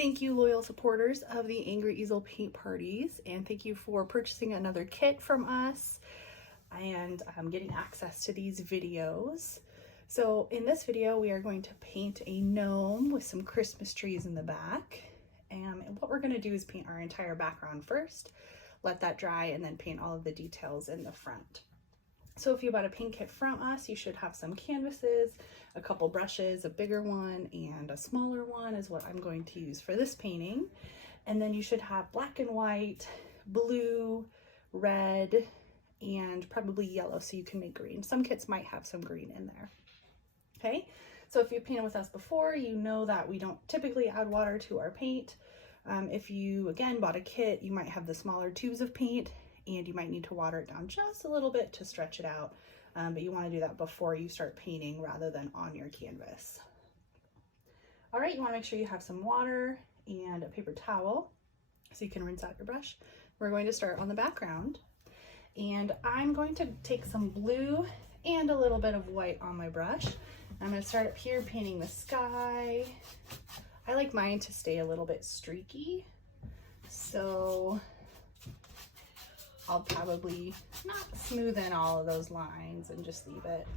Thank you, loyal supporters of the Angry Easel paint parties, and thank you for purchasing another kit from us and getting access to these videos. So in this video, we are going to paint a gnome with some Christmas trees in the back. And what we're going to do is paint our entire background first, let that dry, and then paint all of the details in the front. So if you bought a paint kit from us, you should have some canvases, a couple brushes, a bigger one and a smaller one is what I'm going to use for this painting. And then you should have black and white, blue, red, and probably yellow so you can make green. Some kits might have some green in there. Okay, so if you've painted with us before, you know that we don't typically add water to our paint. If you, again, bought a kit, you might have the smaller tubes of paint and you might need to water it down just a little bit to stretch it out. But you want to do that before you start painting rather than on your canvas. All right, you want to make sure you have some water and a paper towel so you can rinse out your brush. We're going to start on the background, and I'm going to take some blue and a little bit of white on my brush. I'm going to start up here painting the sky. I like mine to stay a little bit streaky, so I'll probably not smooth in all of those lines and just leave it.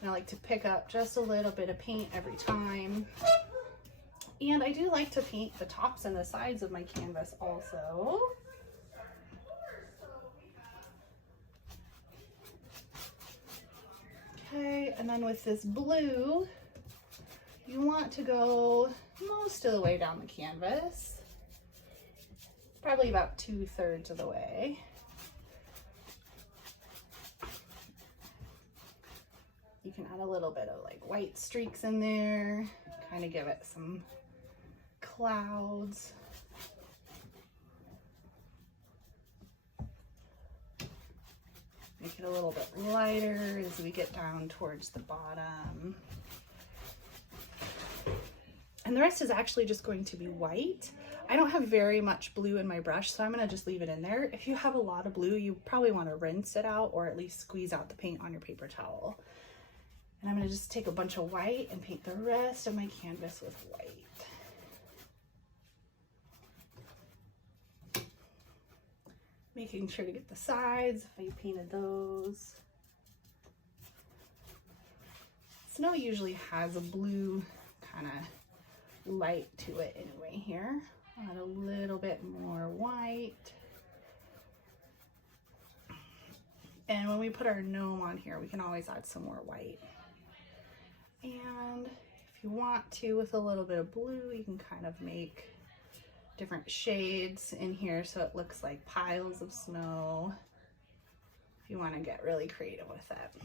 And I like to pick up just a little bit of paint every time. And I do like to paint the tops and the sides of my canvas also. Okay, and then with this blue, you want to go most of the way down the canvas. Probably about 2/3 of the way. You can add a little bit of like white streaks in there, kind of give it some clouds. Make it a little bit lighter as we get down towards the bottom. And the rest is actually just going to be white. I don't have very much blue in my brush, so I'm going to just leave it in there. If you have a lot of blue, you probably want to rinse it out or at least squeeze out the paint on your paper towel. And I'm going to just take a bunch of white and paint the rest of my canvas with white. Making sure to get the sides if I painted those. Snow usually has a blue kind of light to it anyway here. Add a little bit more white. And when we put our gnome on here, we can always add some more white. And if you want to, with a little bit of blue, you can kind of make different shades in here so it looks like piles of snow, if you want to get really creative with it.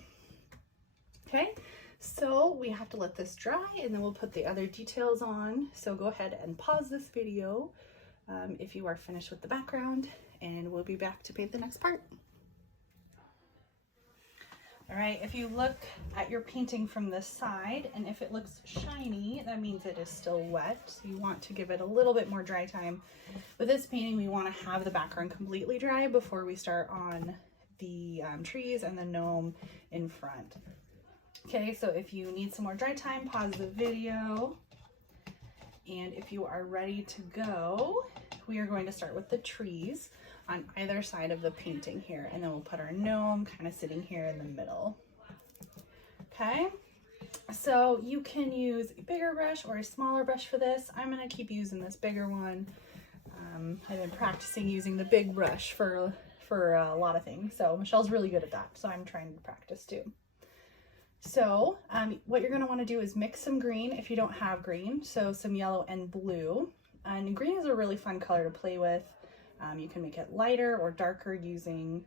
Okay, so we have to let this dry and then we'll put the other details on. So go ahead and pause this video if you are finished with the background, and we'll be back to paint the next part. All right, if you look at your painting from this side and if it looks shiny, that means it is still wet. So you want to give it a little bit more dry time. With this painting, we want to have the background completely dry before we start on the trees and the gnome in front. Okay, so if you need some more dry time, pause the video. And if you are ready to go, we are going to start with the trees on either side of the painting here, and then we'll put our gnome kind of sitting here in the middle. Okay, so you can use a bigger brush or a smaller brush for this. I'm going to keep using this bigger one. I've been practicing using the big brush for a lot of things, so Michelle's really good at that, so I'm trying to practice too. So what you're going to want to do is mix some green if you don't have green, so some yellow and blue. And green is a really fun color to play with. You can make it lighter or darker using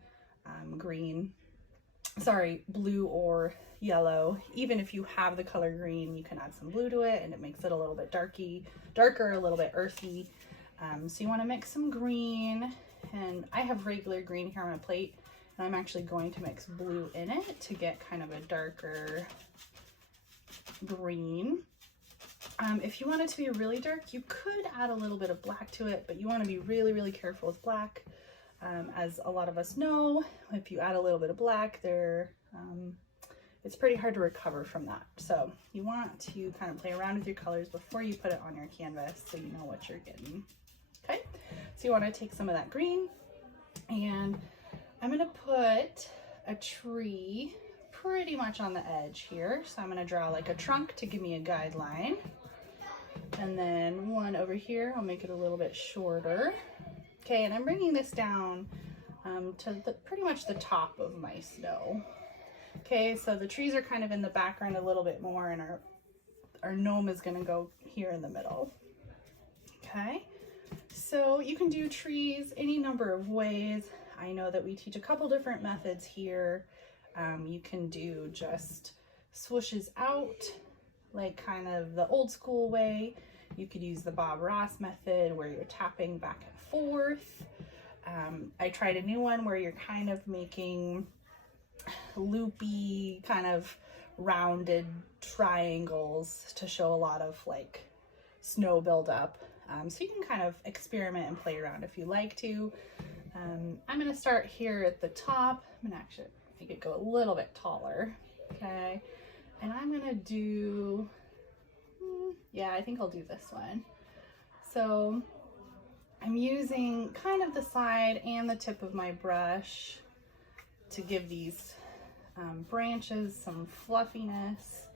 blue or yellow. Even if you have the color green, you can add some blue to it and it makes it a little bit darker, a little bit earthy. So you want to mix some green, and I have regular green here on my plate, and I'm actually going to mix blue in it to get kind of a darker green. If you want it to be really dark, you could add a little bit of black to it, but you want to be really, really careful with black. As a lot of us know, if you add a little bit of black, it's pretty hard to recover from that. So you want to kind of play around with your colors before you put it on your canvas so you know what you're getting. Okay, so you want to take some of that green, and I'm going to put a tree pretty much on the edge here. So I'm going to draw like a trunk to give me a guideline. And then one over here, I'll make it a little bit shorter. Okay, and I'm bringing this down to pretty much the top of my snow. Okay, so the trees are kind of in the background a little bit more, and our gnome is going to go here in the middle. Okay, so you can do trees any number of ways. I know that we teach a couple different methods here. You can do just swooshes out, like kind of the old school way. You could use the Bob Ross method where you're tapping back and forth. I tried a new one where you're kind of making loopy, kind of rounded triangles to show a lot of like snow buildup. So you can kind of experiment and play around if you like to. I'm going to start here at the top. I'm going to actually make it go a little bit taller. Okay. And I'm going to do, yeah, I think I'll do this one. So I'm using kind of the side and the tip of my brush to give these branches some fluffiness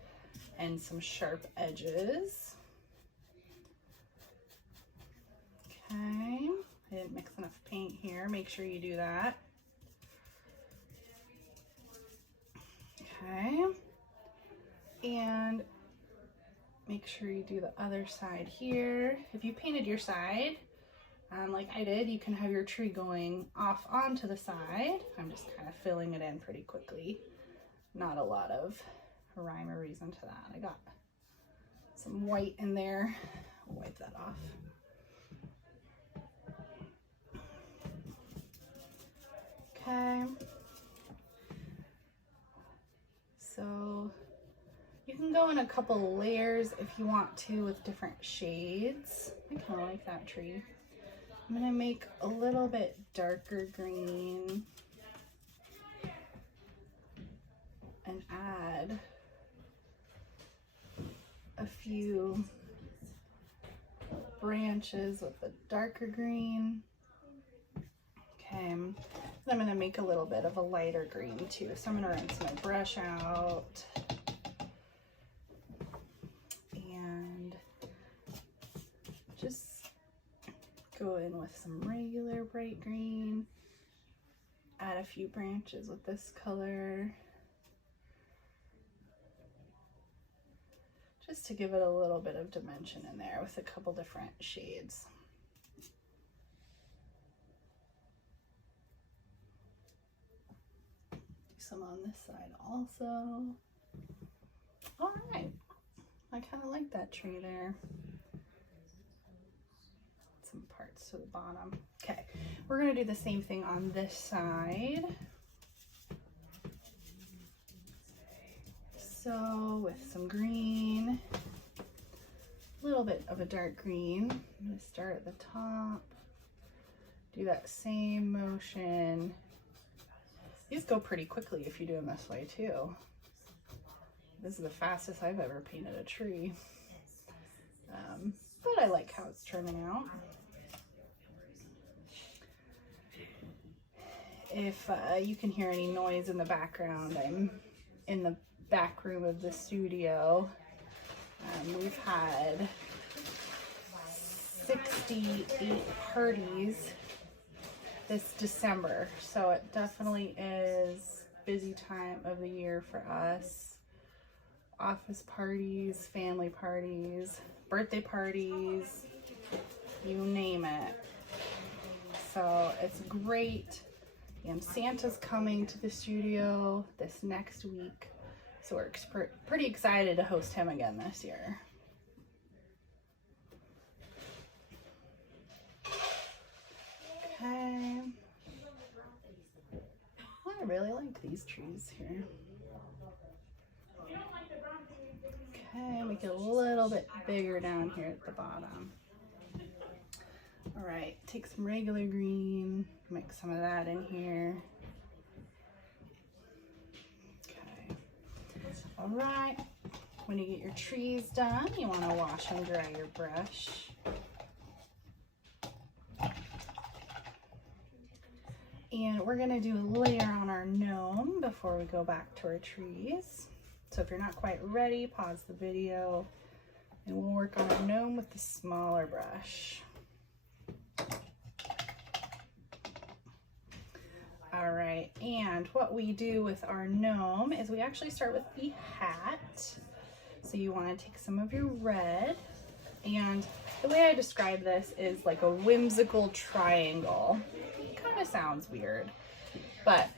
and some sharp edges. Okay, I didn't mix enough paint here. Make sure you do that. Okay, and make sure you do the other side here. If you painted your side, like I did, you can have your tree going off onto the side. I'm just kind of filling it in pretty quickly. Not a lot of rhyme or reason to that. I got some white in there. I'll wipe that off. Okay. So you can go in a couple layers if you want to with different shades. I kind of like that tree. I'm going to make a little bit darker green and add a few branches with the darker green. Okay, and I'm going to make a little bit of a lighter green too. So I'm going to rinse my brush out and just go in with some regular bright green, add a few branches with this color, just to give it a little bit of dimension in there with a couple different shades. Do some on this side also. All right, I kind of like that tree there. Some parts to the bottom. Okay, we're going to do the same thing on this side. So with some green, a little bit of a dark green. I'm going to start at the top, do that same motion. These go pretty quickly if you do them this way too. This is the fastest I've ever painted a tree. But I like how it's turning out. If you can hear any noise in the background, I'm in the back room of the studio. We've had 68 parties this December, so it definitely is busy time of the year for us. Office parties, family parties, birthday parties, you name it. So it's great. And Santa's coming to the studio this next week, so we're pretty excited to host him again this year. Okay. I really like these trees here. Okay, make it a little bit bigger down here at the bottom. All right, take some regular green, mix some of that in here. Okay. All right, when you get your trees done, you want to wash and dry your brush. And we're gonna do a layer on our gnome before we go back to our trees. So if you're not quite ready, pause the video and we'll work on our gnome with the smaller brush. All right, and what we do with our gnome is we actually start with the hat. So you wanna take some of your red, and the way I describe this is like a whimsical triangle. Kind of sounds weird, but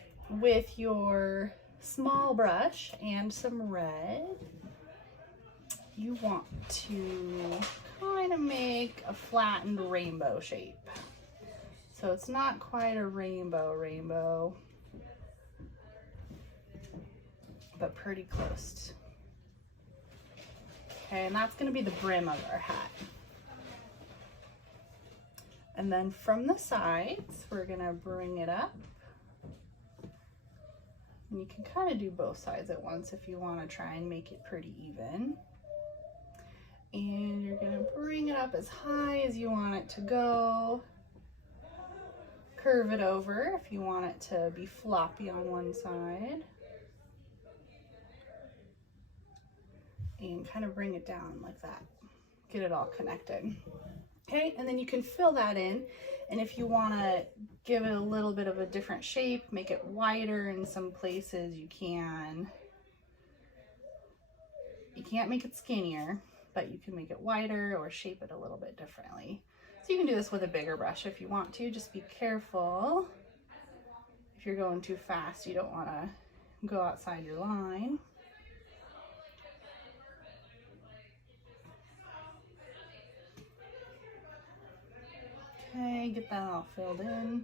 with your small brush and some red, you want to kind of make a flattened rainbow shape. So it's not quite a rainbow, but pretty close. Okay, and that's going to be the brim of our hat. And then from the sides, we're gonna bring it up. And you can kind of do both sides at once if you wanna try and make it pretty even. And you're gonna bring it up as high as you want it to go. Curve it over if you want it to be floppy on one side. And kind of bring it down like that. Get it all connected. Okay, and then you can fill that in, and if you want to give it a little bit of a different shape, make it wider in some places, you can. You can't make it skinnier, but you can make it wider or shape it a little bit differently. So you can do this with a bigger brush if you want to. Just be careful. If you're going too fast, you don't want to go outside your line. Okay, get that all filled in.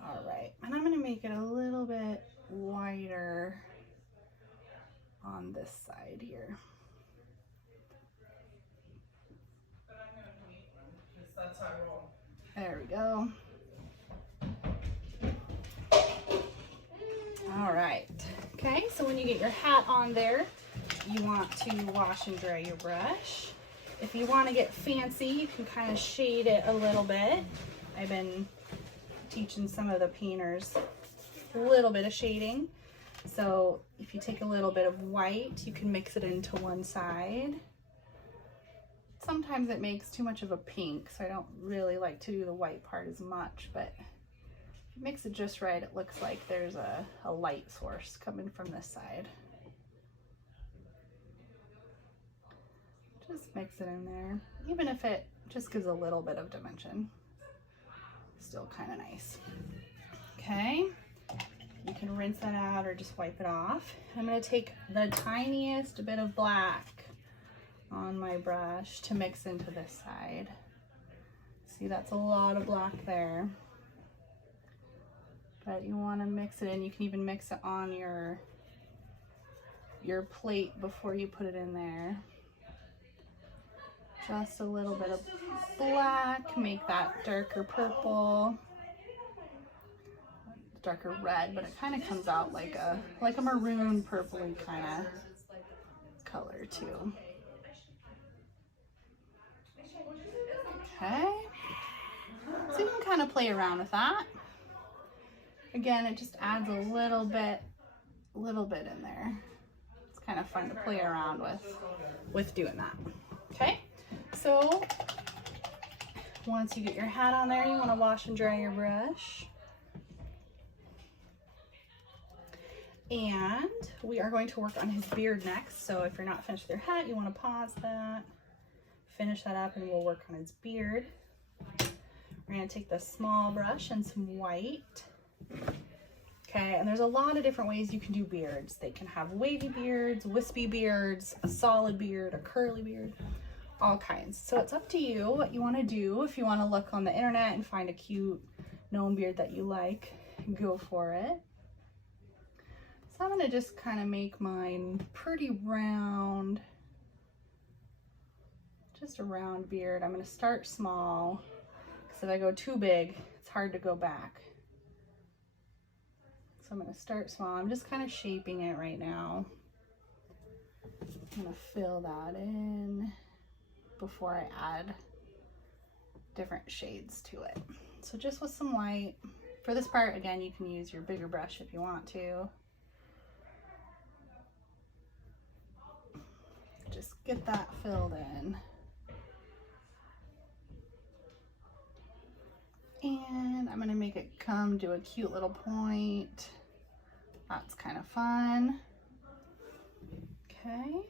All right, and I'm gonna make it a little bit wider on this side here. There we go. All right, okay, so when you get your hat on there, you want to wash and dry your brush. If you want to get fancy, you can kind of shade it a little bit. I've been teaching some of the painters a little bit of shading. So if you take a little bit of white, you can mix it into one side. Sometimes it makes too much of a pink, so I don't really like to do the white part as much, but if you mix it just right, it looks like there's a light source coming from this side. Just mix it in there, even if it just gives a little bit of dimension. Still kind of nice. Okay, you can rinse that out or just wipe it off. I'm going to take the tiniest bit of black on my brush to mix into this side. See, that's a lot of black there. But you want to mix it in. You can even mix it on your plate before you put it in there. Just a little bit of black, make that darker purple, darker red, but it kind of comes out like a maroon purpley kind of color too. Okay, so you can kind of play around with that. Again, it just adds a little bit in there. It's kind of fun to play around with doing that. Okay. So once you get your hat on there, you want to wash and dry your brush. And we are going to work on his beard next. So if you're not finished with your hat, you want to pause that, finish that up, and we'll work on his beard. We're going to take the small brush and some white. Okay, and there's a lot of different ways you can do beards. They can have wavy beards, wispy beards, a solid beard, a curly beard. All kinds. So it's up to you what you want to do. If you want to look on the internet and find a cute gnome beard that you like, go for it. So I'm going to just kind of make mine pretty round. Just a round beard. I'm going to start small because if I go too big, it's hard to go back. So I'm going to start small. I'm just kind of shaping it right now. I'm going to fill that in before I add different shades to it. So just with some white. For this part, again, you can use your bigger brush if you want to. Just get that filled in. And I'm gonna make it come to a cute little point. That's kind of fun. Okay.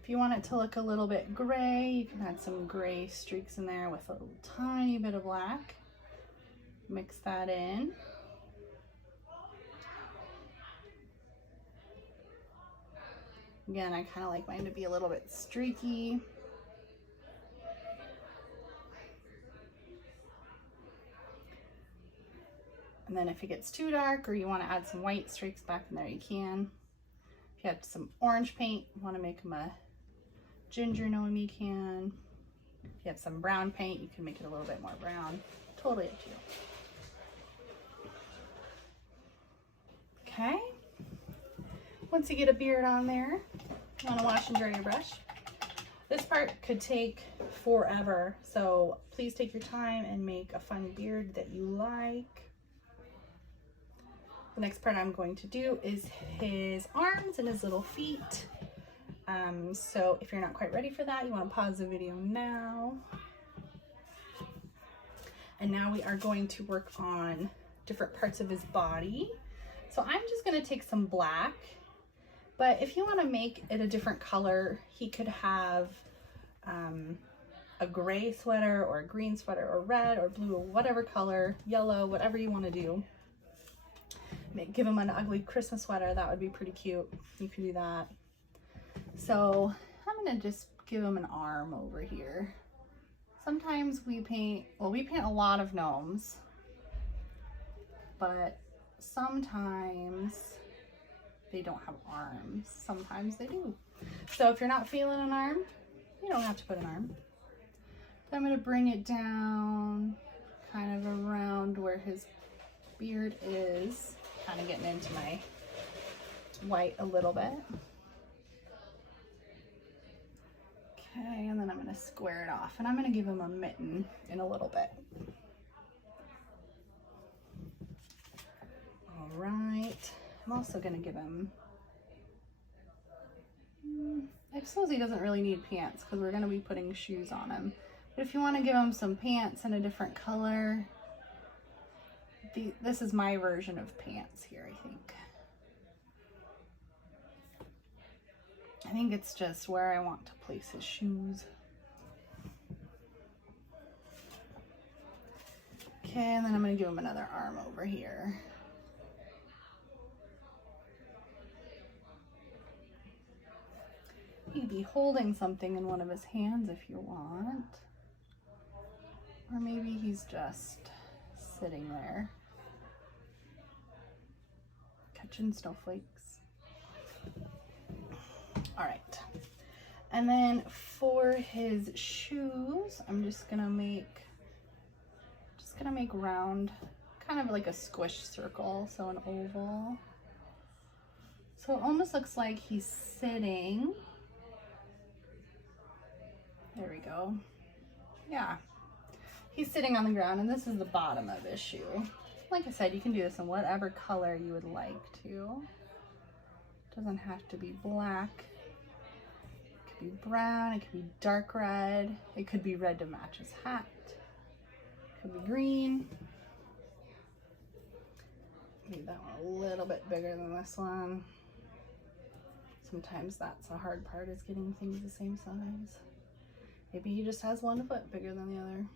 If you want it to look a little bit gray, you can add some gray streaks in there with a little tiny bit of black. Mix that in. Again, I kind of like mine to be a little bit streaky. And then if it gets too dark or you want to add some white streaks back in there, you can. If you have some orange paint, you want to make them a ginger Gnomey, you can. If you have some brown paint, you can make it a little bit more brown. Totally up to you. Okay. Once you get a beard on there, you want to wash and dry your brush. This part could take forever, so please take your time and make a fun beard that you like. The next part I'm going to do is his arms and his little feet. So if you're not quite ready for that, you want to pause the video now. And now we are going to work on different parts of his body. So I'm just going to take some black. But if you want to make it a different color, he could have a gray sweater or a green sweater or red or blue or whatever color, yellow, whatever you want to do. Give him an ugly Christmas sweater. That would be pretty cute. You can do that. So I'm going to just give him an arm over here. Sometimes we paint, well, we paint a lot of gnomes, but sometimes they don't have arms. Sometimes they do. So if you're not feeling an arm, you don't have to put an arm. But I'm going to bring it down kind of around where his beard is, kind of getting into my white a little bit. Okay, and then I'm going to square it off, and I'm going to give him a mitten in a little bit. All right. I'm also going to give him, I suppose he doesn't really need pants because we're going to be putting shoes on him. But if you want to give him some pants in a different color, this is my version of pants here, I think. I think it's just where I want to place his shoes. Okay, and then I'm going to give him another arm over here. He'd be holding something in one of his hands if you want. Or maybe he's just sitting there, catching snowflakes. All right. And then for his shoes, I'm just gonna make round, kind of like a squish circle, so an oval. So it almost looks like he's sitting. There we go. Yeah. He's sitting on the ground, and this is the bottom of his shoe. Like I said, you can do this in whatever color you would like to. Doesn't have to be black. It could be brown, it could be dark red. It could be red to match his hat. It could be green. Make that one a little bit bigger than this one. Sometimes that's the hard part, is getting things the same size. Maybe he just has one foot bigger than the other.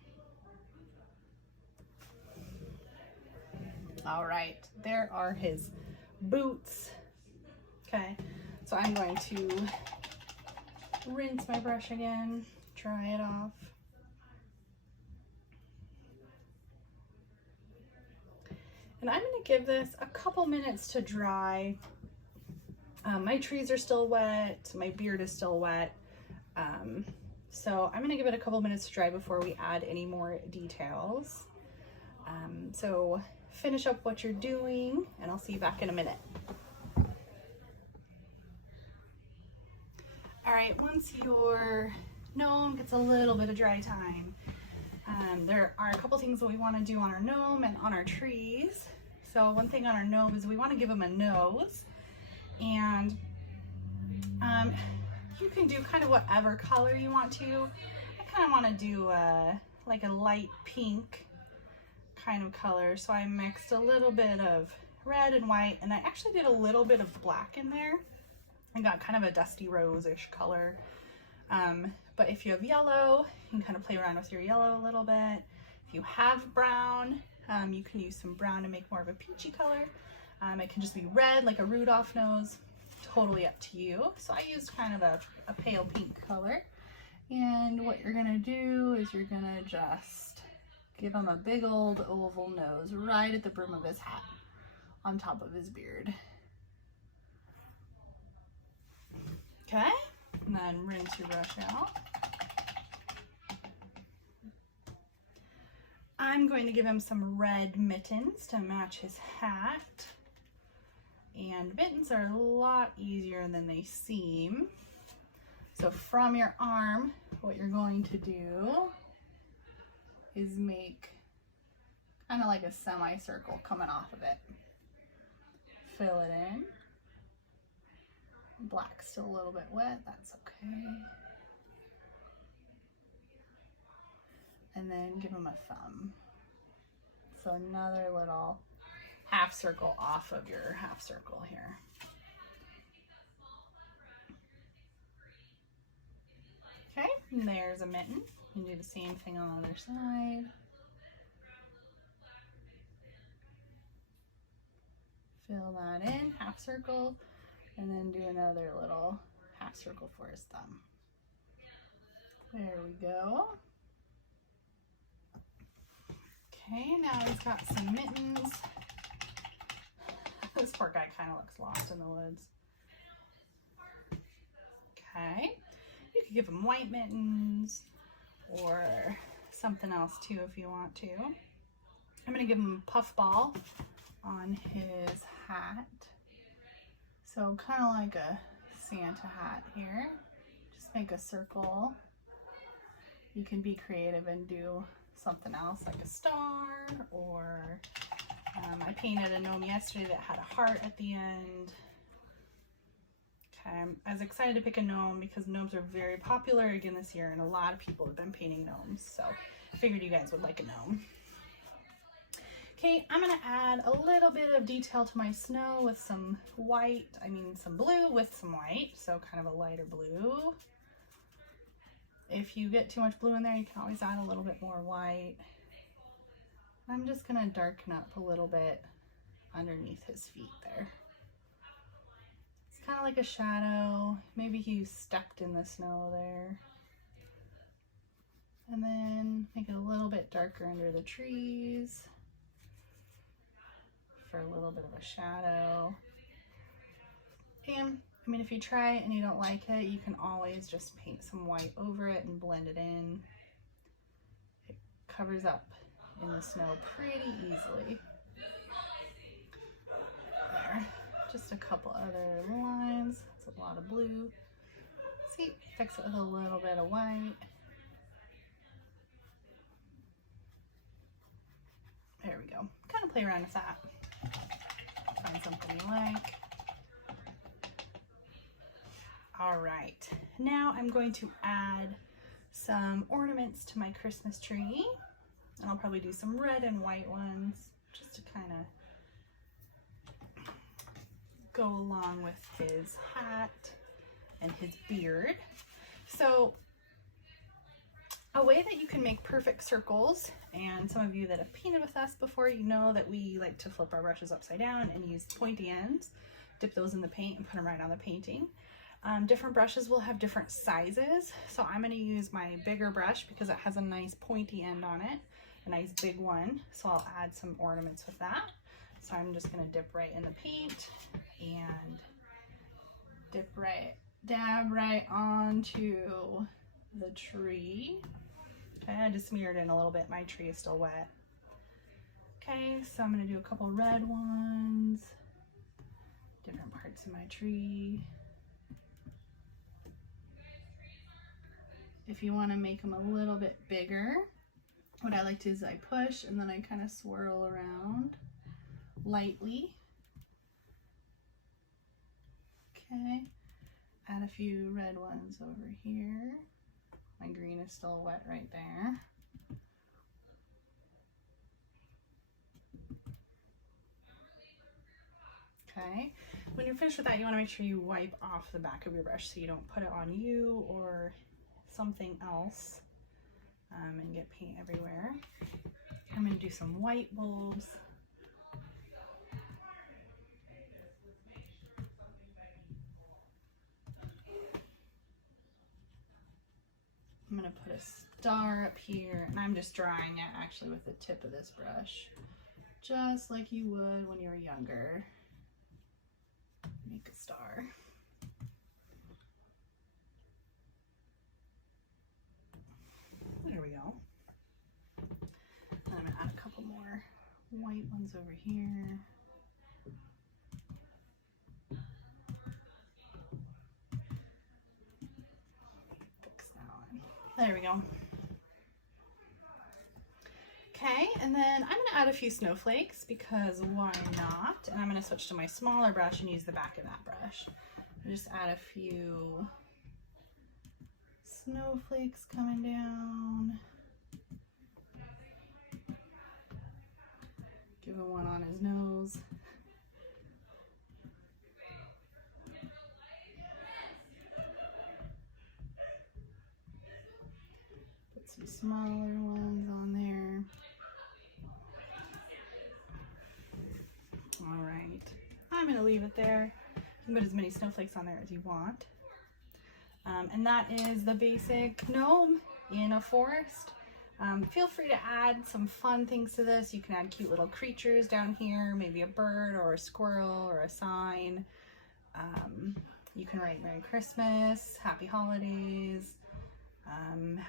All right, there are his boots. Okay, so I'm going to rinse my brush again, dry it off. And I'm gonna give this a couple minutes to dry. My trees are still wet, my beard is still wet. So I'm gonna give it a couple minutes to dry before we add any more details. So finish up what you're doing, and I'll see you back in a minute. All right, once your gnome gets a little bit of dry time, there are a couple things that we want to do on our gnome and on our trees. So one thing on our gnome is we want to give him a nose, and you can do kind of whatever color you want to. I kind of want to do like a light pink kind of color, so I mixed a little bit of red and white, and I actually did a little bit of black in there and got kind of a dusty rose-ish color. But if you have yellow, you can kind of play around with your yellow a little bit. If you have brown, you can use some brown to make more of a peachy color. It can just be red, like a Rudolph nose, totally up to you. So I used kind of a pale pink color. And what you're gonna do is you're gonna just give him a big old oval nose right at the brim of his hat on top of his beard. Okay, and then rinse your brush out. I'm going to give him some red mittens to match his hat. And mittens are a lot easier than they seem. So from your arm, what you're going to do is make kind of like a semicircle coming off of it. Fill it in. Black's still a little bit wet, that's okay. And then give him a thumb. So another little half circle off of your half circle here. Okay, and there's a mitten. You can do the same thing on the other side. Fill that in, half circle, and then do another little half circle for his thumb. There we go. Okay, now he's got some mittens. This poor guy kind of looks lost in the woods. Okay, you could give him white mittens or something else too if you want to. I'm gonna give him a puff ball on his hat. So kind of like a Santa hat here. Just make a circle. You can be creative and do something else like a star, or I painted a gnome yesterday that had a heart at the end. Okay, I was excited to pick a gnome because gnomes are very popular again this year, and a lot of people have been painting gnomes, so I figured you guys would like a gnome. Okay, I'm gonna add a little bit of detail to my snow with some white, some blue with some white, so kind of a lighter blue. If you get too much blue in there, you can always add a little bit more white. I'm just gonna darken up a little bit underneath his feet there. It's kind of like a shadow. Maybe he stepped in the snow there. And then make it a little bit darker under the trees for a little bit of a shadow. And if you try it and you don't like it, you can always just paint some white over it and blend it in. It covers up in the snow pretty easily. There, just a couple other lines. That's a lot of blue. See, fix it with a little bit of white. There we go. Kind of play around with that. Find something you like. All right, now I'm going to add some ornaments to my Christmas tree, and I'll probably do some red and white ones just to kind of go along with his hat and his beard. So a way that you can make perfect circles, and some of you that have painted with us before, you know that we like to flip our brushes upside down and use pointy ends, dip those in the paint and put them right on the painting. Different brushes will have different sizes, so I'm going to use my bigger brush because it has a nice pointy end on it, a nice big one, so I'll add some ornaments with that. So I'm just going to dip right in the paint and dab right onto the tree. Okay, I just smeared in a little bit, my tree is still wet. Okay, so I'm going to do a couple red ones, different parts of my tree. If you want to make them a little bit bigger, what I like to do is I push and then I kind of swirl around lightly. Okay, add a few red ones over here. My green is still wet right there. Okay, when you're finished with that, you want to make sure you wipe off the back of your brush so you don't put it on you or something else and get paint everywhere. I'm going to do some white bulbs. I'm going to put a star up here, and I'm just drawing it actually with the tip of this brush, just like you would when you were younger. Make a star. There we go. And I'm going to add a couple more white ones over here. Fix that one. There we go. Okay, and then I'm going to add a few snowflakes because why not? And I'm going to switch to my smaller brush and use the back of that brush. And just add a few snowflakes coming down. Give him one on his nose. Put some smaller ones on there. All right, I'm going to leave it there. You can put as many snowflakes on there as you want. And that is the basic gnome in a forest. Feel free to add some fun things to this. You can add cute little creatures down here, maybe a bird or a squirrel or a sign. You can write Merry Christmas, Happy Holidays,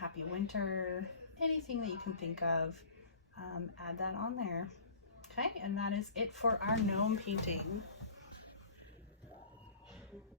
Happy Winter, anything that you can think of, add that on there. Okay, and that is it for our gnome painting.